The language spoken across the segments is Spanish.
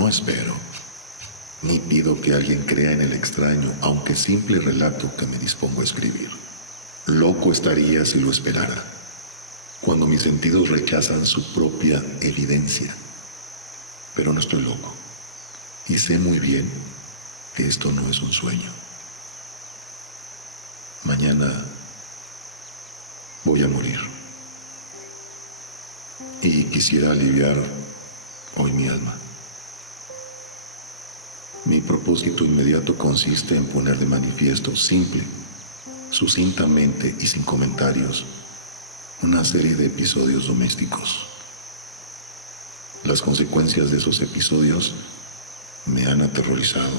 No espero, ni pido que alguien crea en el extraño, aunque simple relato que me dispongo a escribir. Loco estaría si lo esperara, cuando mis sentidos rechazan su propia evidencia. Pero no estoy loco, y sé muy bien que esto no es un sueño. Mañana voy a morir, y quisiera aliviar hoy mi alma. Mi propósito inmediato consiste en poner de manifiesto, simple, sucintamente y sin comentarios, una serie de episodios domésticos. Las consecuencias de esos episodios me han aterrorizado,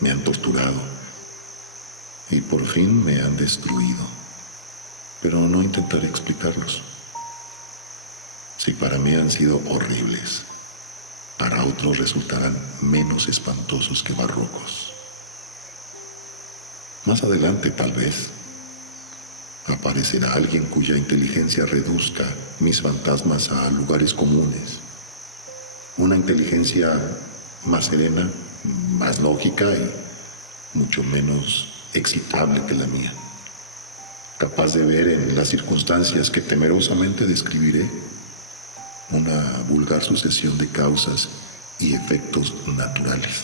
me han torturado y por fin me han destruido. Pero no intentaré explicarlos. Si para mí han sido horribles, para otros resultarán menos espantosos que barrocos. Más adelante, tal vez, aparecerá alguien cuya inteligencia reduzca mis fantasmas a lugares comunes. Una inteligencia más serena, más lógica y mucho menos excitable que la mía. Capaz de ver en las circunstancias que temerosamente describiré una vulgar sucesión de causas y efectos naturales.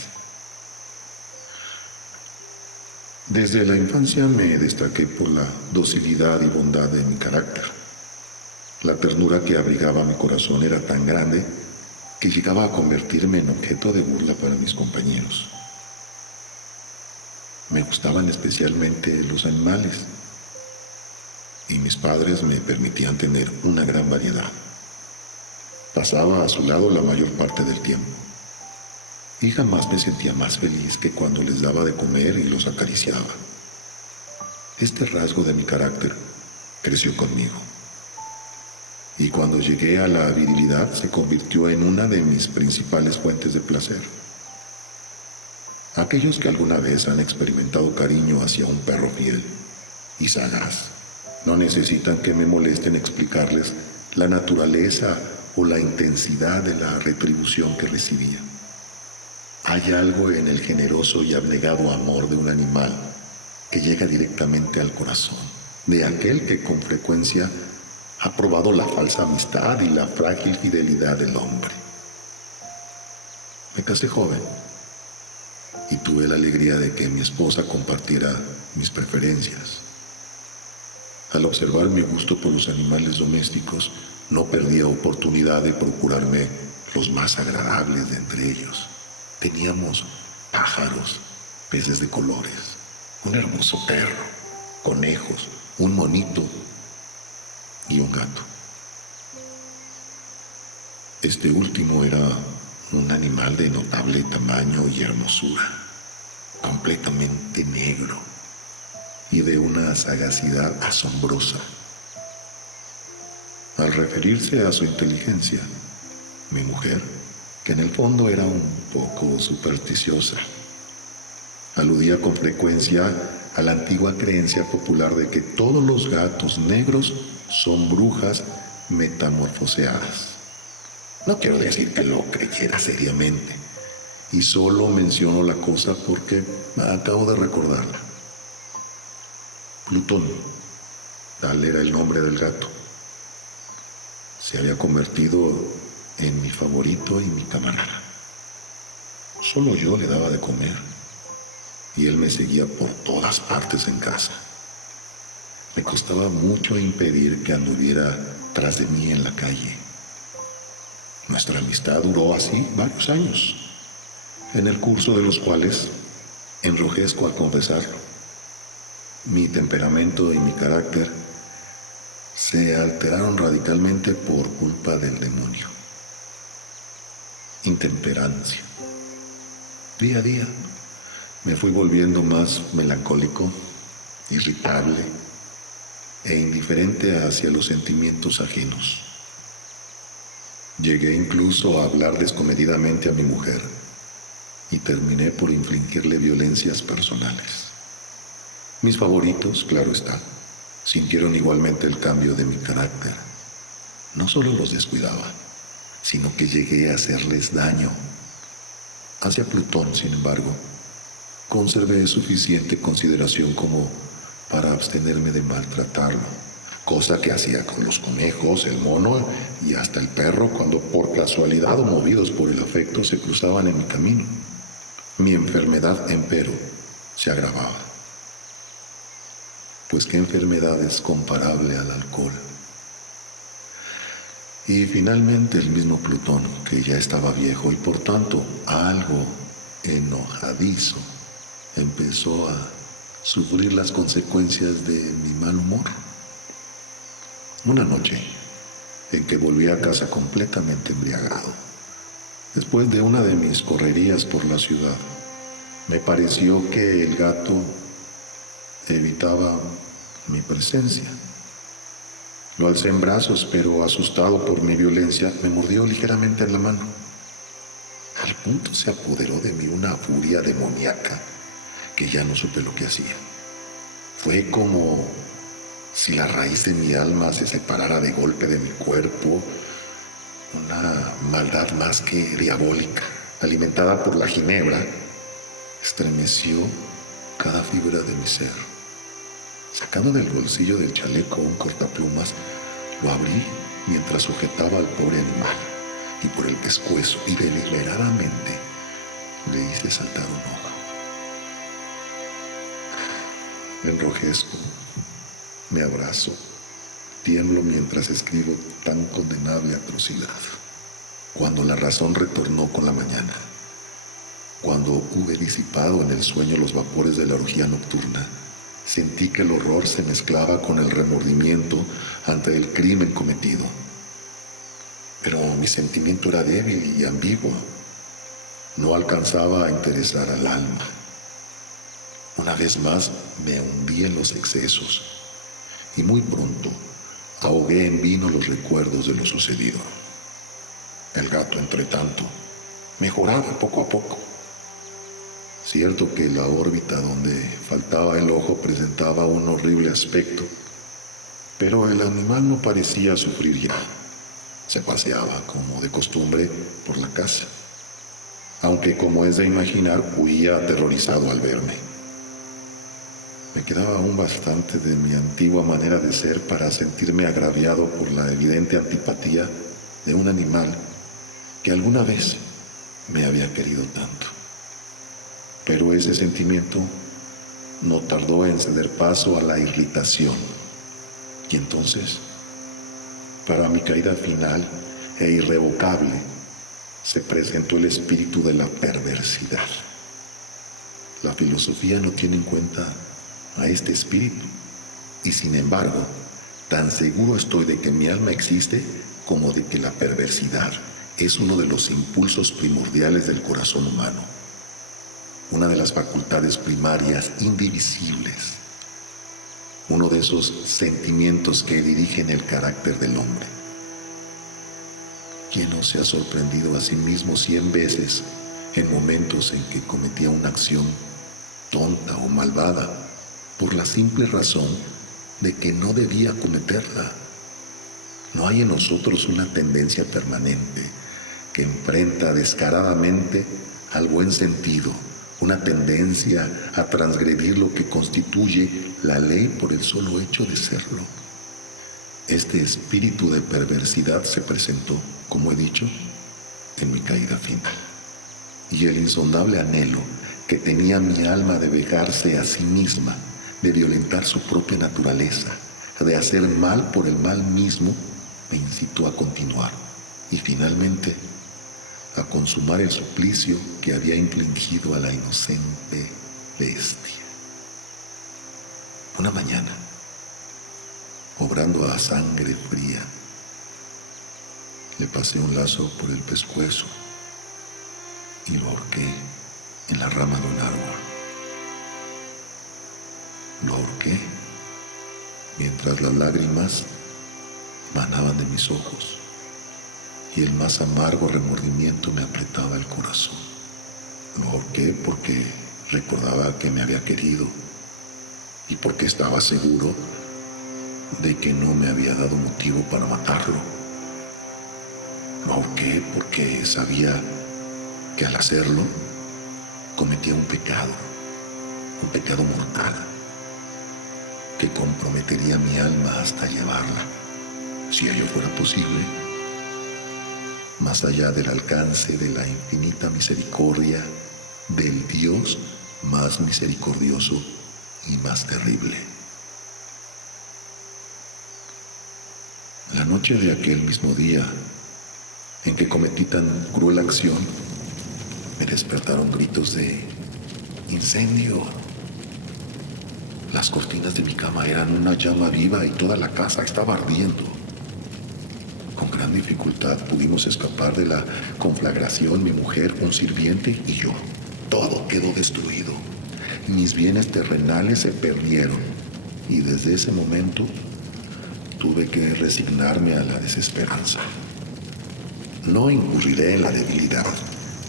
Desde la infancia me destaqué por la docilidad y bondad de mi carácter. La ternura que abrigaba mi corazón era tan grande que llegaba a convertirme en objeto de burla para mis compañeros. Me gustaban especialmente los animales y mis padres me permitían tener una gran variedad. Pasaba a su lado la mayor parte del tiempo y jamás me sentía más feliz que cuando les daba de comer y los acariciaba. Este rasgo de mi carácter creció conmigo y cuando llegué a la virilidad se convirtió en una de mis principales fuentes de placer. Aquellos que alguna vez han experimentado cariño hacia un perro fiel y sagaz no necesitan que me molesten explicarles la naturaleza o la intensidad de la retribución que recibía. Hay algo en el generoso y abnegado amor de un animal que llega directamente al corazón, de aquel que con frecuencia ha probado la falsa amistad y la frágil fidelidad del hombre. Me casé joven y tuve la alegría de que mi esposa compartiera mis preferencias. Al observar mi gusto por los animales domésticos, no perdía oportunidad de procurarme los más agradables de entre ellos. Teníamos pájaros, peces de colores, un hermoso perro, conejos, un monito y un gato. Este último era un animal de notable tamaño y hermosura, completamente negro y de una sagacidad asombrosa. Al referirse a su inteligencia, mi mujer, que en el fondo era un poco supersticiosa, aludía con frecuencia a la antigua creencia popular de que todos los gatos negros son brujas metamorfoseadas. No quiero decir que lo creyera seriamente, y solo menciono la cosa porque acabo de recordarla. Plutón, tal era el nombre del gato, se había convertido en mi favorito y mi camarada. Solo yo le daba de comer y él me seguía por todas partes en casa. Me costaba mucho impedir que anduviera tras de mí en la calle. Nuestra amistad duró así varios años, en el curso de los cuales enrojezco al confesarlo. Mi temperamento y mi carácter se alteraron radicalmente por culpa del demonio. Intemperancia. Día a día me fui volviendo más melancólico, irritable e indiferente hacia los sentimientos ajenos. Llegué incluso a hablar descomedidamente a mi mujer y terminé por infligirle violencias personales. Mis favoritos, claro está, sintieron igualmente el cambio de mi carácter. No solo los descuidaba, sino que llegué a hacerles daño Hacia Plutón, sin embargo, conservé suficiente consideración como para abstenerme de maltratarlo, cosa que hacía con los conejos, el mono y hasta el perro cuando por casualidad o movidos por el afecto se cruzaban en mi camino. Mi enfermedad, empero, se agravaba. Pues qué enfermedad es comparable al alcohol. Y finalmente el mismo Plutón, que ya estaba viejo y por tanto algo enojadizo, empezó a sufrir las consecuencias de mi mal humor. Una noche en que volví a casa completamente embriagado, después de una de mis correrías por la ciudad, me pareció que el gato evitaba mi presencia. Lo alcé en brazos, pero asustado por mi violencia, me mordió ligeramente en la mano. Al punto se apoderó de mí una furia demoníaca que ya no supe lo que hacía. Fue como si la raíz de mi alma se separara de golpe de mi cuerpo, una maldad más que diabólica, alimentada por la ginebra, estremeció cada fibra de mi ser. Sacando del bolsillo del chaleco un cortaplumas, lo abrí mientras sujetaba al pobre animal y por el pescuezo y deliberadamente le hice saltar un ojo. Me enrojezco, me abrazo, tiemblo mientras escribo tan condenable atrocidad. Cuando la razón retornó con la mañana, cuando hube disipado en el sueño los vapores de la orgía nocturna, sentí que el horror se mezclaba con el remordimiento ante el crimen cometido. Pero mi sentimiento era débil y ambiguo. No alcanzaba a interesar al alma. Una vez más me hundí en los excesos y muy pronto ahogué en vino los recuerdos de lo sucedido. El gato, entre tanto, mejoraba poco a poco. Cierto que la órbita donde faltaba el ojo presentaba un horrible aspecto, pero el animal no parecía sufrir ya. Se paseaba, como de costumbre, por la casa, aunque, como es de imaginar, huía aterrorizado al verme. Me quedaba aún bastante de mi antigua manera de ser para sentirme agraviado por la evidente antipatía de un animal que alguna vez me había querido tanto. Pero ese sentimiento no tardó en ceder paso a la irritación. Y entonces, para mi caída final e irrevocable, se presentó el espíritu de la perversidad. La filosofía no tiene en cuenta a este espíritu, y sin embargo, tan seguro estoy de que mi alma existe como de que la perversidad es uno de los impulsos primordiales del corazón humano, una de las facultades primarias indivisibles, uno de esos sentimientos que dirigen el carácter del hombre. ¿Quién no se ha sorprendido a sí mismo 100 veces en momentos en que cometía una acción tonta o malvada por la simple razón de que no debía cometerla? ¿No hay en nosotros una tendencia permanente que enfrenta descaradamente al buen sentido, una tendencia a transgredir lo que constituye la ley por el solo hecho de serlo? Este espíritu de perversidad se presentó, como he dicho, en mi caída final. Y el insondable anhelo que tenía mi alma de vejarse a sí misma, de violentar su propia naturaleza, de hacer mal por el mal mismo, me incitó a continuar y finalmente a consumar el suplicio que había infligido a la inocente bestia. Una mañana, obrando a sangre fría, le pasé un lazo por el pescuezo y lo ahorqué en la rama de un árbol. Lo ahorqué mientras las lágrimas manaban de mis ojos y el más amargo remordimiento me apretaba el corazón. Lo ahorqué porque recordaba que me había querido y porque estaba seguro de que no me había dado motivo para matarlo. Lo ahorqué porque sabía que al hacerlo cometía un pecado mortal, que comprometería mi alma hasta llevarla, si ello fuera posible, más allá del alcance de la infinita misericordia del Dios más misericordioso y más terrible. La noche de aquel mismo día en que cometí tan cruel acción, me despertaron gritos de incendio. Las cortinas de mi cama eran una llama viva y toda la casa estaba ardiendo. Con gran dificultad pudimos escapar de la conflagración, mi mujer, un sirviente y yo. Todo quedó destruido. Mis bienes terrenales se perdieron y desde ese momento tuve que resignarme a la desesperanza. No incurriré en la debilidad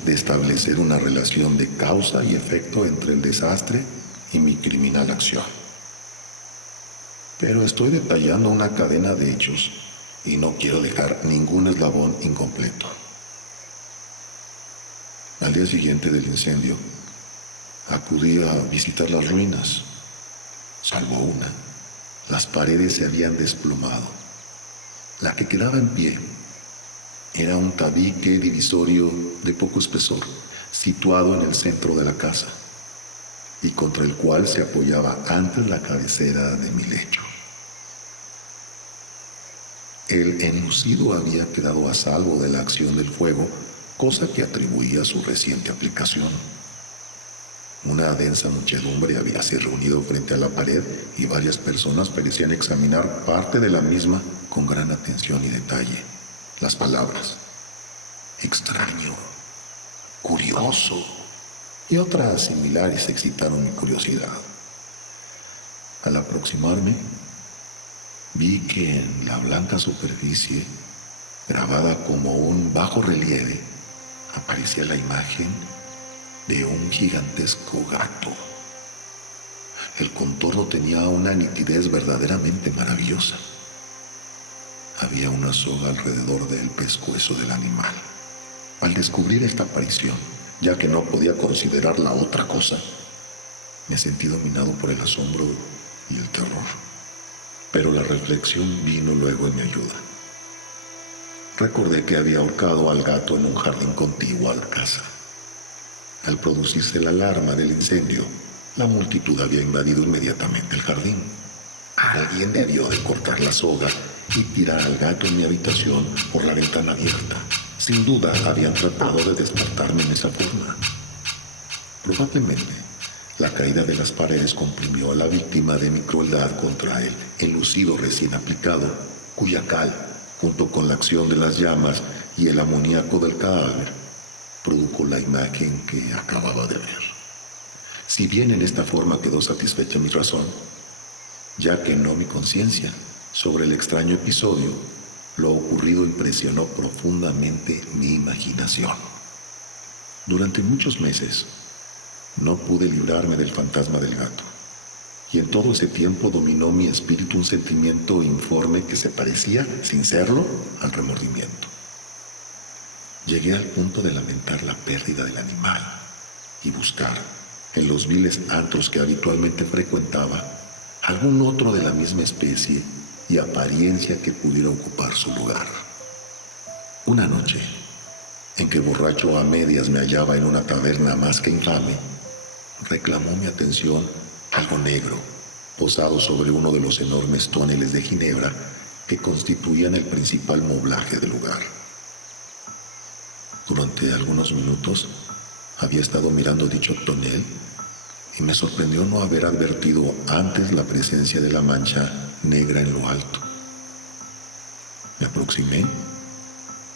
de establecer una relación de causa y efecto entre el desastre y mi criminal acción. Pero estoy detallando una cadena de hechos y no quiero dejar ningún eslabón incompleto. Al día siguiente del incendio, acudí a visitar las ruinas. Salvo una, las paredes se habían desplomado. La que quedaba en pie era un tabique divisorio de poco espesor, situado en el centro de la casa, y contra el cual se apoyaba antes la cabecera de mi lecho. El enlucido había quedado a salvo de la acción del fuego, cosa que atribuía a su reciente aplicación. Una densa muchedumbre habíase reunido frente a la pared y varias personas parecían examinar parte de la misma con gran atención y detalle. Las palabras extraño, curioso y otras similares excitaron mi curiosidad. Al aproximarme, vi que en la blanca superficie, grabada como un bajo relieve, aparecía la imagen de un gigantesco gato. El contorno tenía una nitidez verdaderamente maravillosa. Había una soga alrededor del pescuezo del animal. Al descubrir esta aparición, ya que no podía considerarla otra cosa, me sentí dominado por el asombro y el terror. Pero la reflexión vino luego en mi ayuda. Recordé que había ahorcado al gato en un jardín contiguo a la casa. Al producirse la alarma del incendio, la multitud había invadido inmediatamente el jardín. Alguien debió de cortar la soga y tirar al gato en mi habitación por la ventana abierta. Sin duda habían tratado de despertarme en esa forma. Probablemente la caída de las paredes comprimió a la víctima de mi crueldad contra el enlucido recién aplicado, cuya cal, junto con la acción de las llamas y el amoníaco del cadáver, produjo la imagen que acababa de ver. Si bien en esta forma quedó satisfecha mi razón, ya que no mi conciencia, sobre el extraño episodio, lo ocurrido impresionó profundamente mi imaginación. Durante muchos meses no pude librarme del fantasma del gato, y en todo ese tiempo dominó mi espíritu un sentimiento informe que se parecía, sin serlo, al remordimiento. Llegué al punto de lamentar la pérdida del animal y buscar, en los viles antros que habitualmente frecuentaba, algún otro de la misma especie y apariencia que pudiera ocupar su lugar. Una noche, en que borracho a medias me hallaba en una taberna más que infame, reclamó mi atención algo negro, posado sobre uno de los enormes toneles de ginebra que constituían el principal moblaje del lugar. Durante algunos minutos había estado mirando dicho tonel y me sorprendió no haber advertido antes la presencia de la mancha negra en lo alto. Me aproximé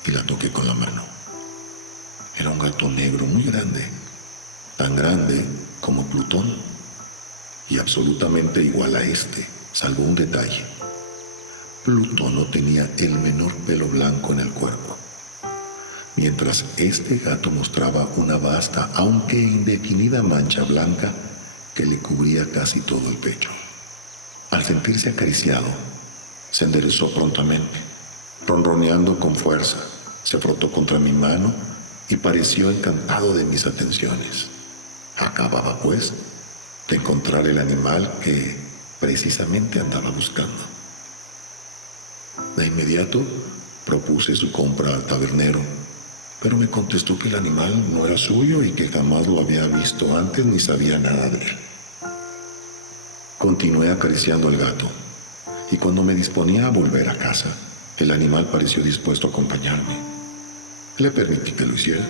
y la toqué con la mano. Era un gato negro muy grande, tan grande como Plutón, y absolutamente igual a este, salvo un detalle. Plutón no tenía el menor pelo blanco en el cuerpo, mientras este gato mostraba una vasta, aunque indefinida mancha blanca que le cubría casi todo el pecho. Al sentirse acariciado, se enderezó prontamente, ronroneando con fuerza, se frotó contra mi mano y pareció encantado de mis atenciones. Acababa, pues, de encontrar el animal que precisamente andaba buscando. De inmediato propuse su compra al tabernero, pero me contestó que el animal no era suyo y que jamás lo había visto antes ni sabía nada de él. Continué acariciando al gato, y cuando me disponía a volver a casa, el animal pareció dispuesto a acompañarme. Le permití que lo hiciera,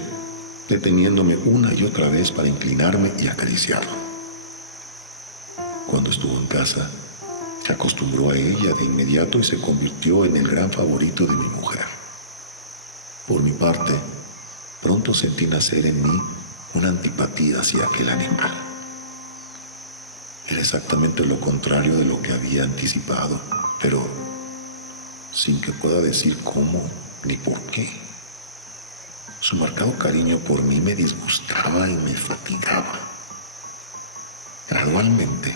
deteniéndome una y otra vez para inclinarme y acariciarlo. Cuando estuvo en casa, se acostumbró a ella de inmediato y se convirtió en el gran favorito de mi mujer. Por mi parte, pronto sentí nacer en mí una antipatía hacia aquel animal. Era exactamente lo contrario de lo que había anticipado, pero sin que pueda decir cómo ni por qué. Su marcado cariño por mí me disgustaba y me fatigaba. Gradualmente,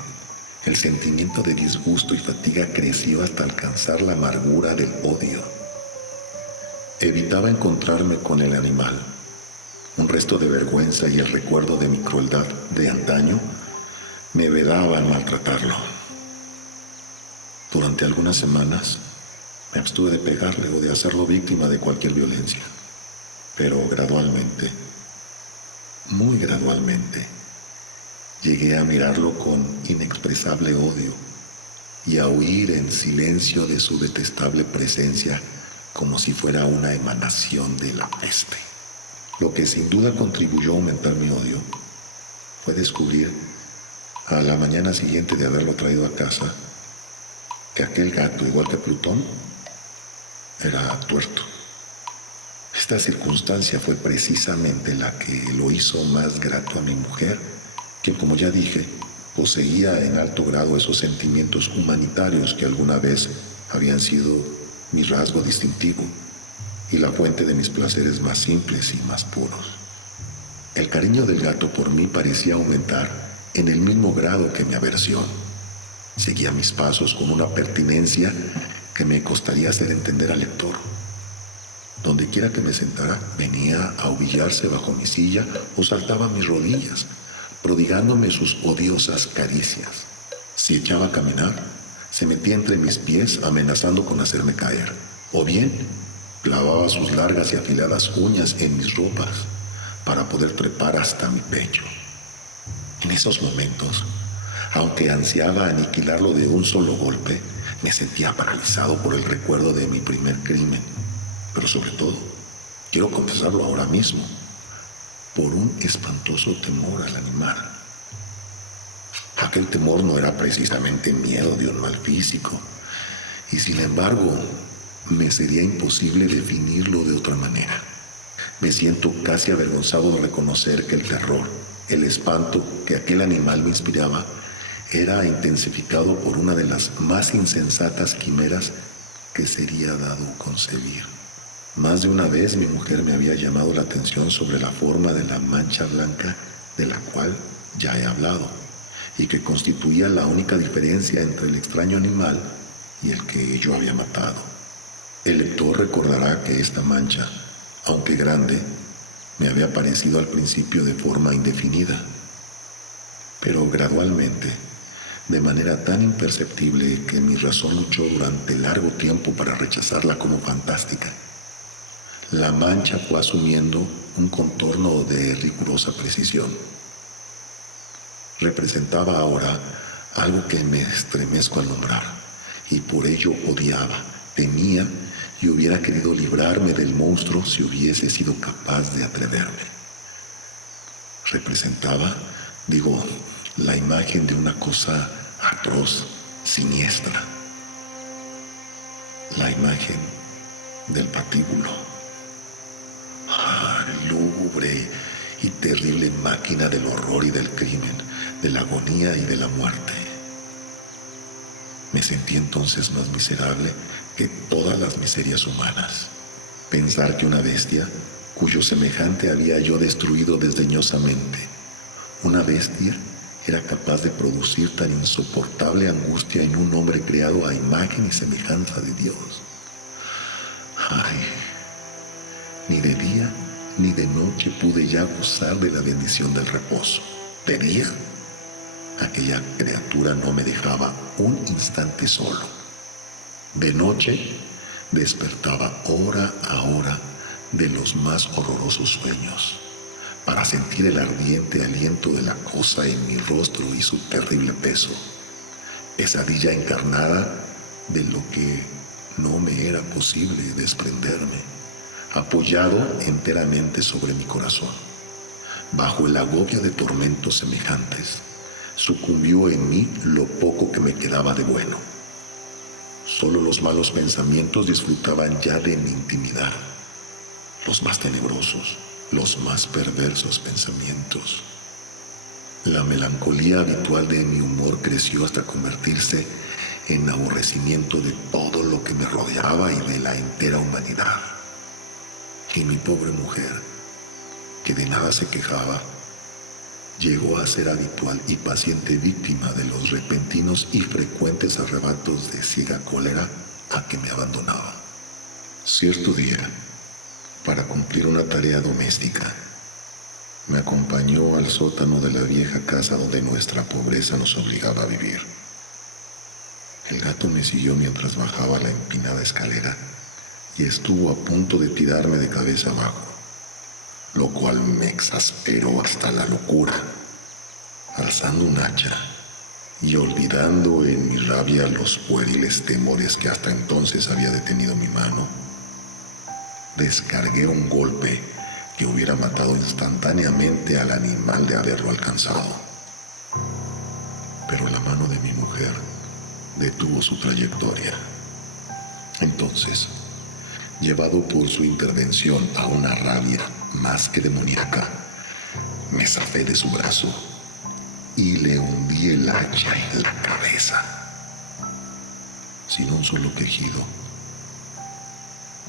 el sentimiento de disgusto y fatiga creció hasta alcanzar la amargura del odio. Evitaba encontrarme con el animal. Un resto de vergüenza y el recuerdo de mi crueldad de antaño me vedaban maltratarlo. Durante algunas semanas me abstuve de pegarle o de hacerlo víctima de cualquier violencia. Pero gradualmente, muy gradualmente, llegué a mirarlo con inexpresable odio y a huir en silencio de su detestable presencia como si fuera una emanación de la peste. Lo que sin duda contribuyó a aumentar mi odio fue descubrir a la mañana siguiente de haberlo traído a casa que aquel gato, igual que Plutón, era tuerto. Esta circunstancia fue precisamente la que lo hizo más grato a mi mujer, quien, como ya dije, poseía en alto grado esos sentimientos humanitarios que alguna vez habían sido mi rasgo distintivo y la fuente de mis placeres más simples y más puros. El cariño del gato por mí parecía aumentar en el mismo grado que mi aversión. Seguía mis pasos con una pertinencia que me costaría hacer entender al lector. Donde quiera que me sentara, venía a ovillarse bajo mi silla o saltaba a mis rodillas, prodigándome sus odiosas caricias. Si echaba a caminar, se metía entre mis pies amenazando con hacerme caer, o bien clavaba sus largas y afiladas uñas en mis ropas para poder trepar hasta mi pecho. En esos momentos, aunque ansiaba aniquilarlo de un solo golpe, me sentía paralizado por el recuerdo de mi primer crimen, pero sobre todo, quiero confesarlo ahora mismo, por un espantoso temor al animal. Aquel temor no era precisamente miedo de un mal físico, y sin embargo, me sería imposible definirlo de otra manera. Me siento casi avergonzado de reconocer que el terror, el espanto que aquel animal me inspiraba, era intensificado por una de las más insensatas quimeras que sería dado concebir. Más de una vez mi mujer me había llamado la atención sobre la forma de la mancha blanca de la cual ya he hablado y que constituía la única diferencia entre el extraño animal y el que yo había matado. El lector recordará que esta mancha, aunque grande, me había parecido al principio de forma indefinida, pero gradualmente, de manera tan imperceptible que mi razón luchó durante largo tiempo para rechazarla como fantástica, la mancha fue asumiendo un contorno de rigurosa precisión. Representaba ahora algo que me estremezco al nombrar, y por ello odiaba, temía y hubiera querido librarme del monstruo si hubiese sido capaz de atreverme. Representaba, la imagen de una cosa atroz, siniestra. La imagen del patíbulo. Lúgubre y terrible máquina del horror y del crimen, de la agonía y de la muerte. Me sentí entonces más miserable que todas las miserias humanas. Pensar que una bestia, cuyo semejante había yo destruido desdeñosamente, una bestia era capaz de producir tan insoportable angustia en un hombre creado a imagen y semejanza de Dios. Ni de día ni de noche pude ya gozar de la bendición del reposo. De día, aquella criatura no me dejaba un instante solo. De noche, despertaba hora a hora de los más horrorosos sueños para sentir el ardiente aliento de la cosa en mi rostro y su terrible peso, pesadilla encarnada de lo que no me era posible desprenderme, apoyado enteramente sobre mi corazón. Bajo el agobio de tormentos semejantes, sucumbió en mí lo poco que me quedaba de bueno. Solo los malos pensamientos disfrutaban ya de mi intimidad, los más tenebrosos, los más perversos pensamientos. La melancolía habitual de mi humor creció hasta convertirse en aborrecimiento de todo lo que me rodeaba y de la entera humanidad. Y mi pobre mujer, que de nada se quejaba, llegó a ser habitual y paciente víctima de los repentinos y frecuentes arrebatos de ciega cólera a que me abandonaba. Cierto día, para cumplir una tarea doméstica, me acompañó al sótano de la vieja casa donde nuestra pobreza nos obligaba a vivir. El gato me siguió mientras bajaba la empinada escalera y estuvo a punto de tirarme de cabeza abajo, lo cual me exasperó hasta la locura. Alzando un hacha y olvidando en mi rabia los pueriles temores que hasta entonces había detenido mi mano, descargué un golpe que hubiera matado instantáneamente al animal de haberlo alcanzado. Pero la mano de mi mujer detuvo su trayectoria. Entonces, llevado por su intervención a una rabia más que demoníaca, me zafé de su brazo y le hundí el hacha en la cabeza. Sin un solo quejido,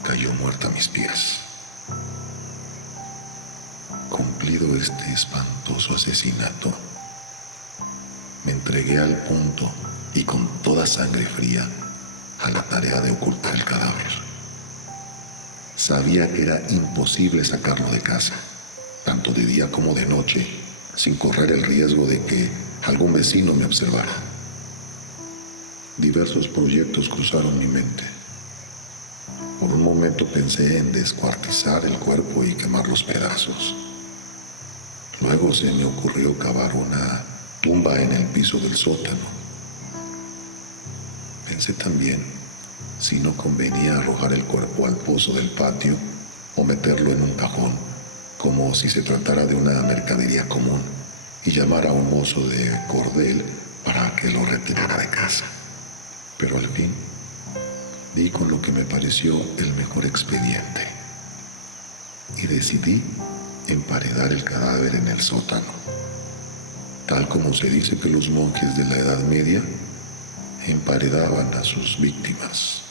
cayó muerta a mis pies. Cumplido este espantoso asesinato, me entregué al punto y con toda sangre fría a la tarea de ocultar el cadáver. Sabía que era imposible sacarlo de casa, tanto de día como de noche, sin correr el riesgo de que algún vecino me observara. Diversos proyectos cruzaron mi mente. Por un momento pensé en descuartizar el cuerpo y quemar los pedazos. Luego se me ocurrió cavar una tumba en el piso del sótano. Pensé también si no convenía arrojar el cuerpo al pozo del patio o meterlo en un cajón, como si se tratara de una mercadería común, y llamar a un mozo de cordel para que lo retirara de casa. Pero al fin di con lo que me pareció el mejor expediente y decidí emparedar el cadáver en el sótano, tal como se dice que los monjes de la Edad Media emparedaban a sus víctimas.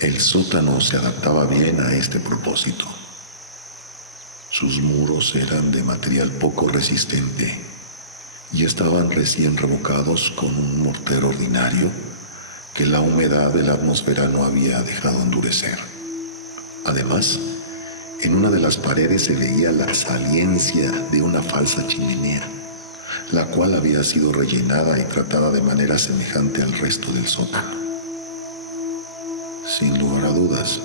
El sótano se adaptaba bien a este propósito. Sus muros eran de material poco resistente y estaban recién revocados con un mortero ordinario que la humedad de la atmósfera no había dejado endurecer. Además, en una de las paredes se veía la saliencia de una falsa chimenea, la cual había sido rellenada y tratada de manera semejante al resto del sótano. Sin lugar a dudas,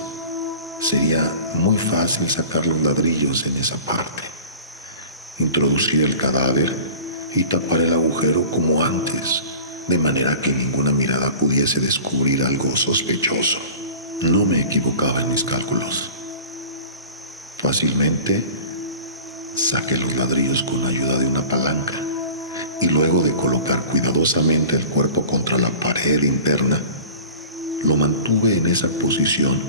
sería muy fácil sacar los ladrillos en esa parte, introducir el cadáver y tapar el agujero como antes, de manera que ninguna mirada pudiese descubrir algo sospechoso. No me equivocaba en mis cálculos. Fácilmente saqué los ladrillos con ayuda de una palanca y luego de colocar cuidadosamente el cuerpo contra la pared interna, lo mantuve en esa posición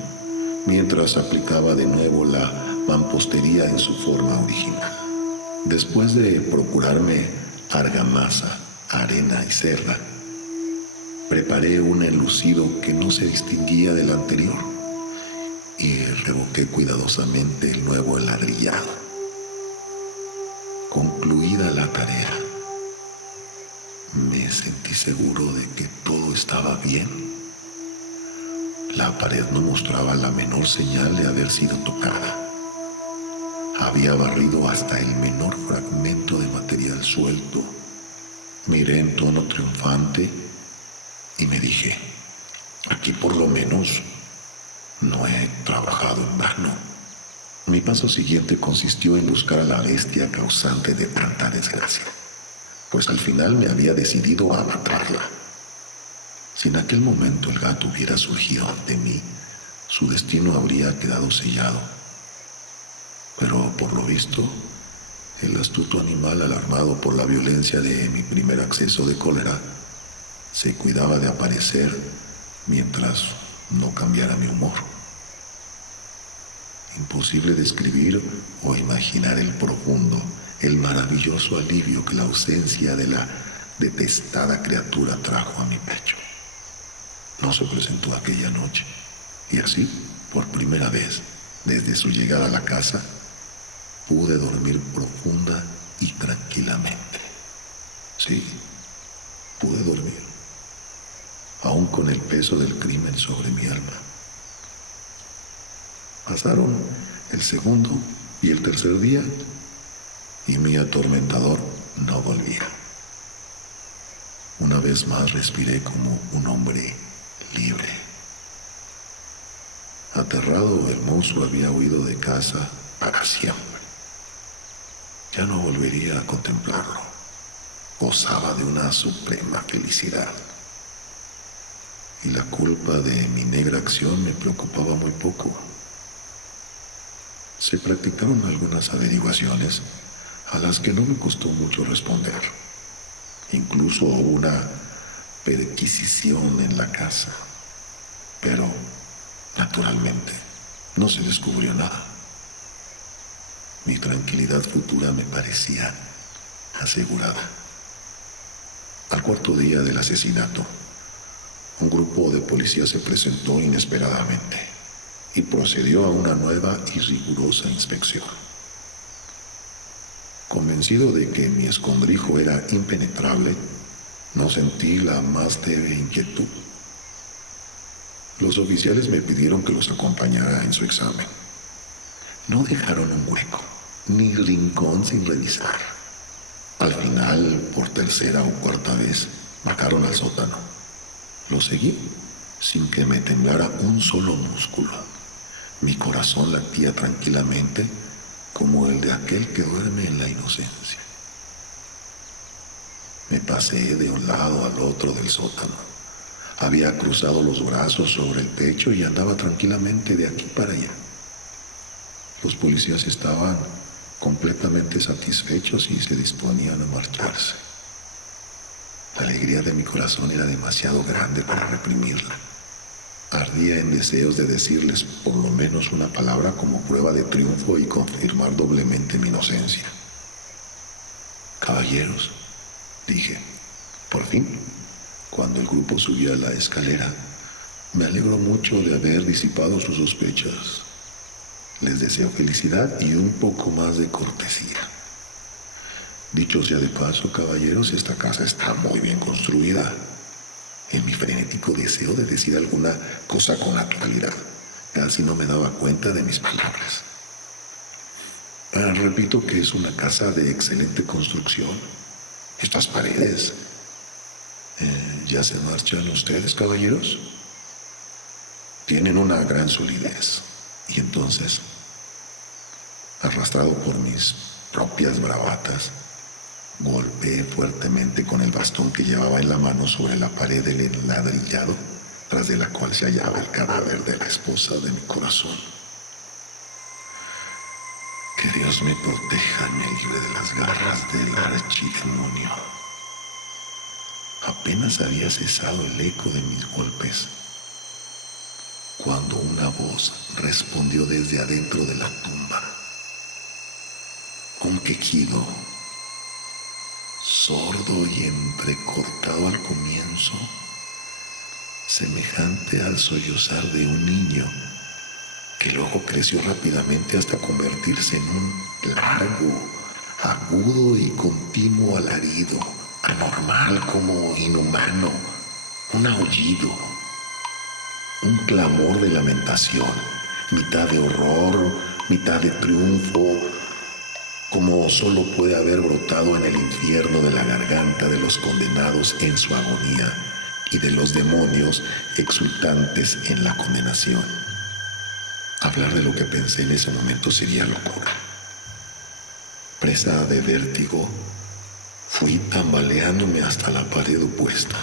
mientras aplicaba de nuevo la mampostería en su forma original. Después de procurarme argamasa, arena y cerda, preparé un enlucido que no se distinguía del anterior y revoqué cuidadosamente el nuevo enladrillado. Concluida la tarea, me sentí seguro de que todo estaba bien. La pared no mostraba la menor señal de haber sido tocada. había barrido hasta el menor fragmento de material suelto. Miré en tono triunfante y me dije, aquí por lo menos no he trabajado en vano. Mi paso siguiente consistió en buscar a la bestia causante de tanta desgracia, pues al final me había decidido a matarla. Si en aquel momento el gato hubiera surgido ante mí, su destino habría quedado sellado. Pero por lo visto, el astuto animal, alarmado por la violencia de mi primer acceso de cólera, se cuidaba de aparecer mientras no cambiara mi humor. Imposible describir o imaginar el profundo, el maravilloso alivio que la ausencia de la detestada criatura trajo a mi pecho. No se presentó aquella noche, y así, por primera vez, desde su llegada a la casa, pude dormir profunda y tranquilamente. Sí, pude dormir, aún con el peso del crimen sobre mi alma. Pasaron el segundo y el tercer día, y mi atormentador no volvía. Una vez más respiré como un hombre libre. Aterrado, el monstruo había huido de casa para siempre. Ya no volvería a contemplarlo. Gozaba de una suprema felicidad. Y la culpa de mi negra acción me preocupaba muy poco. Se practicaron algunas averiguaciones a las que no me costó mucho responder. Incluso hubo una perquisición en la casa, pero naturalmente no se descubrió nada. Mi tranquilidad futura me parecía asegurada. Al cuarto día del asesinato, un grupo de policías se presentó inesperadamente y procedió a una nueva y rigurosa inspección. Convencido de que mi escondrijo era impenetrable, no sentí la más leve inquietud. Los oficiales me pidieron que los acompañara en su examen. No dejaron un hueco, ni rincón sin revisar. Al final, por tercera o cuarta vez, bajaron al sótano. Lo seguí, sin que me temblara un solo músculo. Mi corazón latía tranquilamente, como el de aquel que duerme en la inocencia. Me pasé de un lado al otro del sótano. Había cruzado los brazos sobre el pecho y andaba tranquilamente de aquí para allá. Los policías estaban completamente satisfechos y se disponían a marcharse. La alegría de mi corazón era demasiado grande para reprimirla. Ardía en deseos de decirles por lo menos una palabra como prueba de triunfo y confirmar doblemente mi inocencia. Caballeros, dije, por fin, cuando el grupo subía la escalera, me alegro mucho de haber disipado sus sospechas. Les deseo felicidad y un poco más de cortesía. Dicho sea de paso, caballeros, esta casa está muy bien construida. En mi frenético deseo de decir alguna cosa con naturalidad, casi no me daba cuenta de mis palabras. Repito que es una casa de excelente construcción. Estas paredes. ¿Ya se marchan ustedes, caballeros? Tienen una gran solidez. Y entonces, arrastrado por mis propias bravatas, golpeé fuertemente con el bastón que llevaba en la mano sobre la pared del enladrillado, tras de la cual se hallaba el cadáver de la esposa de mi corazón. Que Dios me proteja y me libre de las garras del archidemonio. Apenas había cesado el eco de mis golpes, cuando una voz respondió desde adentro de la tumba. Un quejido, sordo y entrecortado al comienzo, semejante al sollozar de un niño, que luego creció rápidamente hasta convertirse en un largo, agudo y continuo alarido, anormal como inhumano, un aullido, un clamor de lamentación, mitad de horror, mitad de triunfo, como solo puede haber brotado en el infierno de la garganta de los condenados en su agonía y de los demonios exultantes en la condenación. Hablar de lo que pensé en ese momento sería locura. Presa de vértigo, fui tambaleándome hasta la pared opuesta.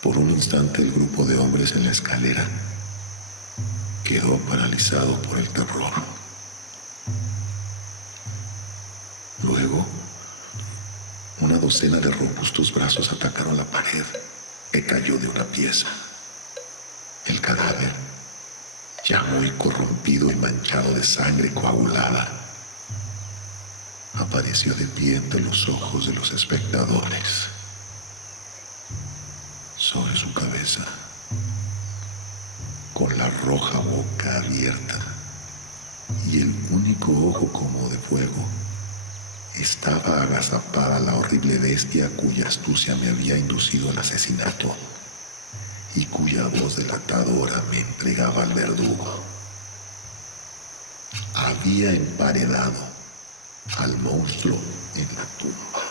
Por un instante el grupo de hombres en la escalera quedó paralizado por el terror. Luego, una docena de robustos brazos atacaron la pared que cayó de una pieza. El cadáver, ya muy corrompido y manchado de sangre coagulada, apareció de pie ante los ojos de los espectadores. Sobre su cabeza, con la roja boca abierta y el único ojo como de fuego, estaba agazapada la horrible bestia cuya astucia me había inducido al asesinato y cuya voz delatadora me entregaba al verdugo. Había emparedado al monstruo en la tumba.